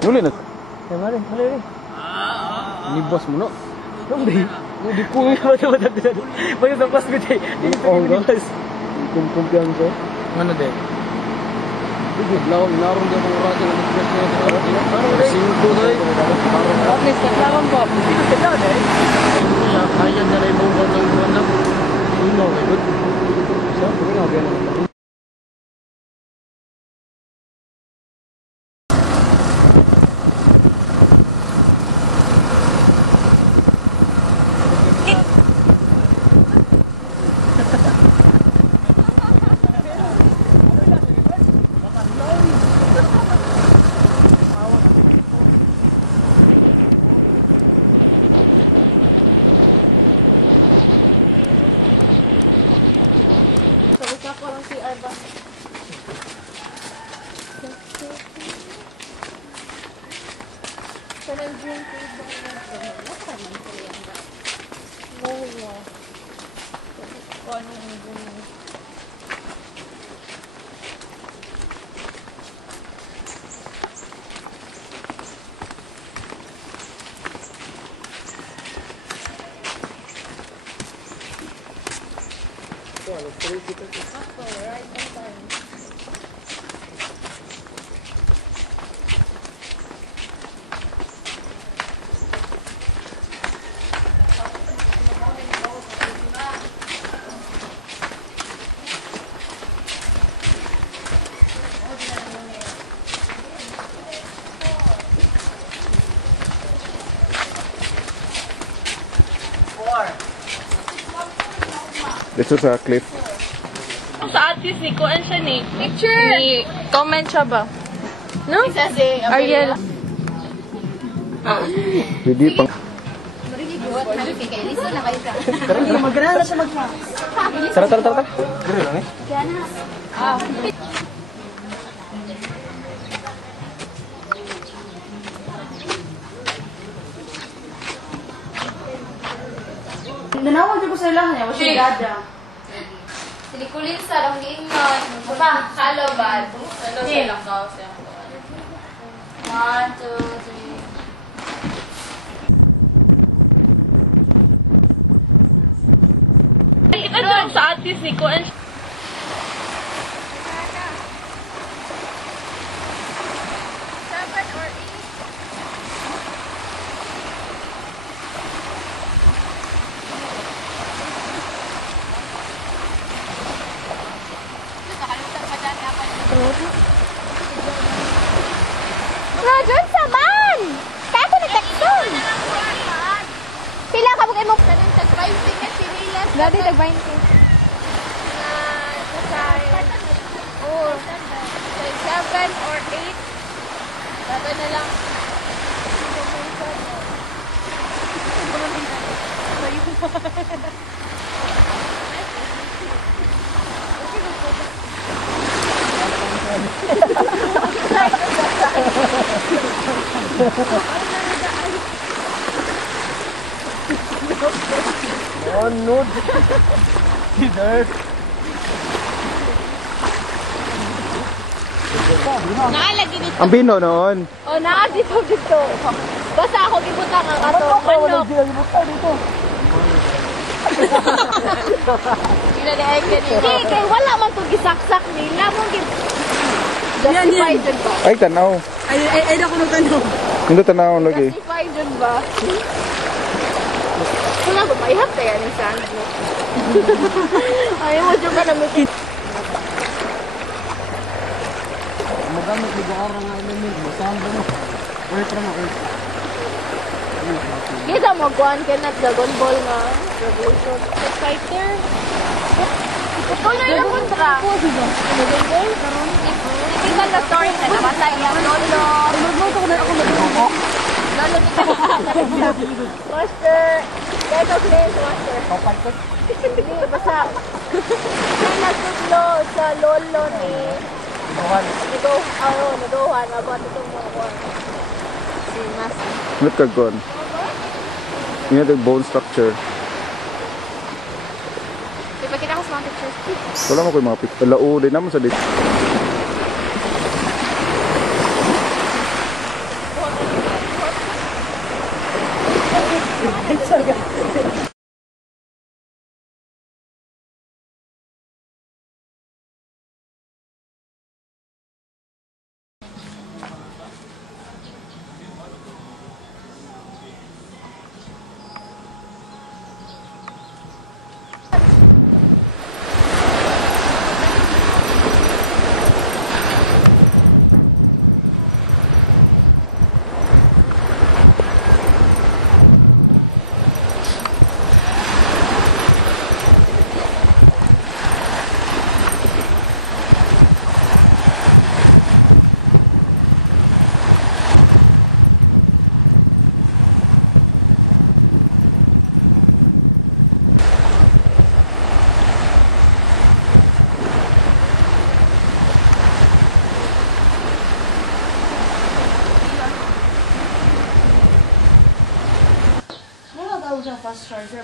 Nuli na. Mali. Ni boss mo no. Hindi. Hindi ko mata din. Bayo sa passport eh. Oo nga. Kumpiyansa. Ano din? Lawan naroon din ang oras ng express na ito. 5 doy. At least katlawan ba? Katlawan eh. Kuya, kaya na lang ibaw ng banda. Uno, okay good. Sa puno ga naman. Dito sa cliff. Sa artist ni kuan siya ni. Picture! Ni comment siya ba? No? Isa si Ariel. Hindi pang... Tara, mag-gana siya mag-pa. Tara. Gano'n lang eh. Gana. Nanawag ko sa ilang niya, wala siya gada. Silikulin sa lang ingon. Pa, halo ba? Halo sa lang kao siya. 1, 2, 3. Ito sa artist ni kuan. Rajon saman! Kaya ako nag-texton! Pila ka bukay mo? Tag-20 na sinilas. Dati tag-20. Oh, 7 or 8. Bago na lang. Oh no! Nakalagi dito. Ang bino noon. Oh, dito. Basta ako gibutang ang atong manok. Sila na ay ganito. Kay wala man to gisaksak nila mo justify dun ba? Ay, tanaw. Ay, ako nung tanong. Hindi tanaw lagi. Justify dun ba? Wala ba? Mahihap kaya ni Sandro. Ayaw mo dyan ka namin. Magamit ni Gawara nga element. Basahan ba mo? Wait lang ako. Kita mo kuhan ka na Dragon Ball nga. Revolution Fighter. Ito na yung kontra. Kita na story na namatay yung Lolo. Master. Kaya please, Master. Fighter? Hindi, basta. Kaya nagtutlo sa Lolo ni... Nagawan. About itong mga kuhan. Si Master. Ngat kagkon. Yung yung bone structure. Diba kita ko sa mga pictures? Wala mo ko yung mga picture. Lao din naman sa dito.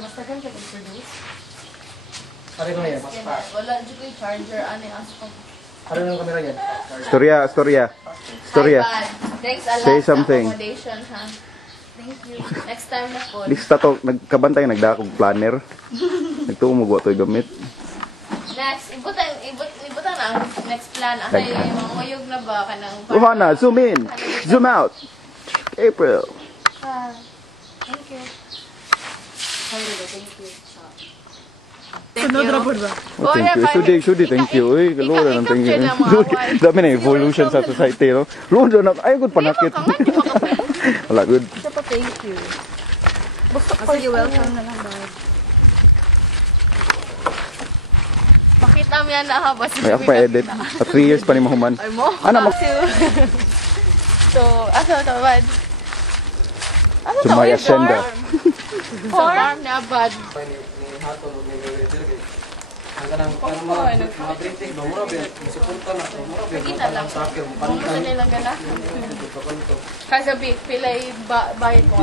mas tagan siya mag-produce. Ano yung yan? Wala, dito ko yung charger, ano yung aspag. Ano yung kamera yan? Storya. Thanks a lot Say sa something. accommodation, ha? Thank you. Next time na po. Lista to, nagkabantay, nagdakog planner. Nagtuumog wa to'y gamit. Next, ibutan na ang next plan. Ay, manguyog na ba ka ng... Rohana, zoom in. Zoom out. April. Thank you. Thank you. Oh, thank you. Sudi, thank you. Uy, kalura ng thank you. Dami na evolution sa society, no? Ludo na, ay, good panakit. Wala, good. Thank you. Gusto ko yung welcome na lang. Makita mo yan na ha. May ako pa-edit. At 3 years pa ni Mahuman. Ana, mag... So, asa naman? To my agenda. Four? Nabad. Kita lang. Kung gusto nilang gana. Kasi pilay bayad ko.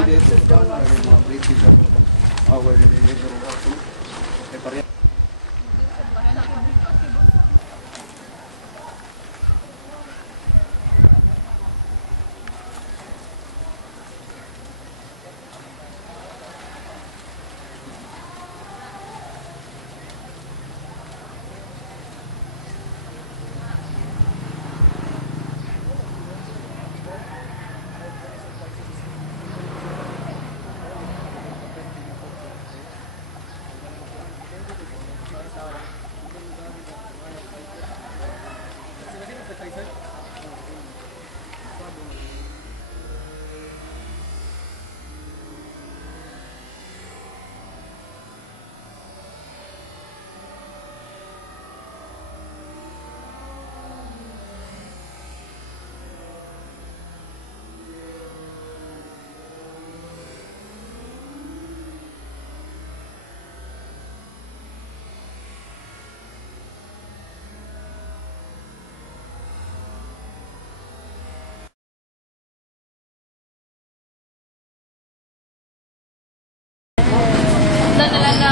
Ito na lang na.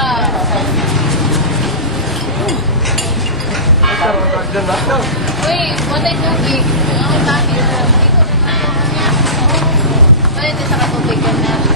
Uy, what ay tubig? Ang ang tabi. Ito na lang niya. Pwede sa katubig ka na.